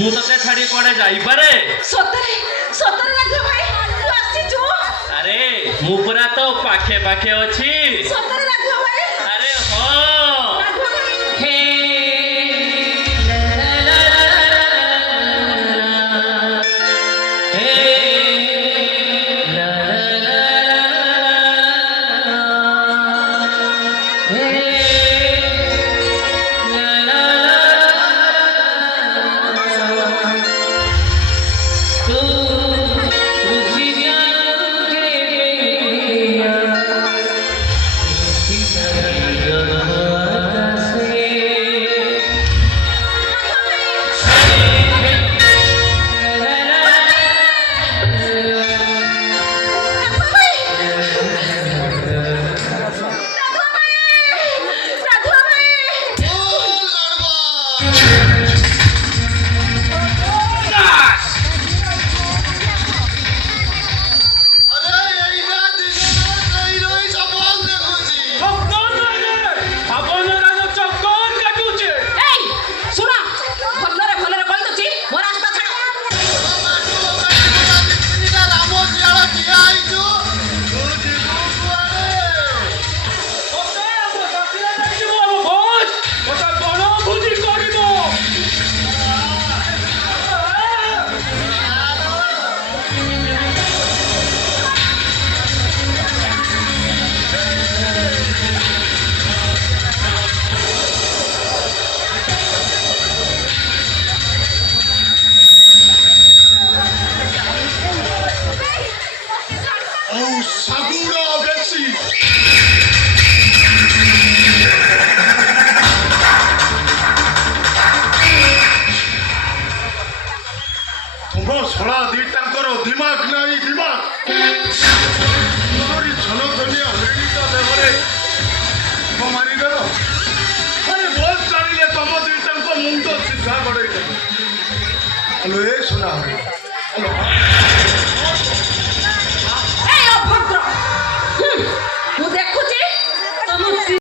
ମୁଁ ତତେ ଛାଡି କୁଆଡେ ଯାଇପାରେ? ସତରେ ସତରେ ରାଘବ ଭାଇ ତୁ ଆସିଛୁ? ଆରେ ମୁଁ ପୁରା ତ ପାଖେ ପାଖେ ଅଛି। ସତରେ ରାଘବ ଭାଇ? ଆରେ ହଁ ରାଘବ ଭାଇ ହେ ଶଳା ଦିଟାଙ୍କର ଦିମାଗ ନାହିଁ ଦିମାଗ ଛନଧନିଆ ହରିଣିକା ଦେହରେ ମାରିଦେଲ। ଆରେ ବସ୍ ଚାଲିଲେ ତମ ଦିଟାଙ୍କ ମୁଣ୍ଡ ସିଧା ଗଡ଼େଇ ଦେବ। ହ୍ୟାଲୋ ଏ ଶୁଣା ହ୍ୟାଲୋ ଅଭଦ୍ର ମୁଁ ଦେଖୁ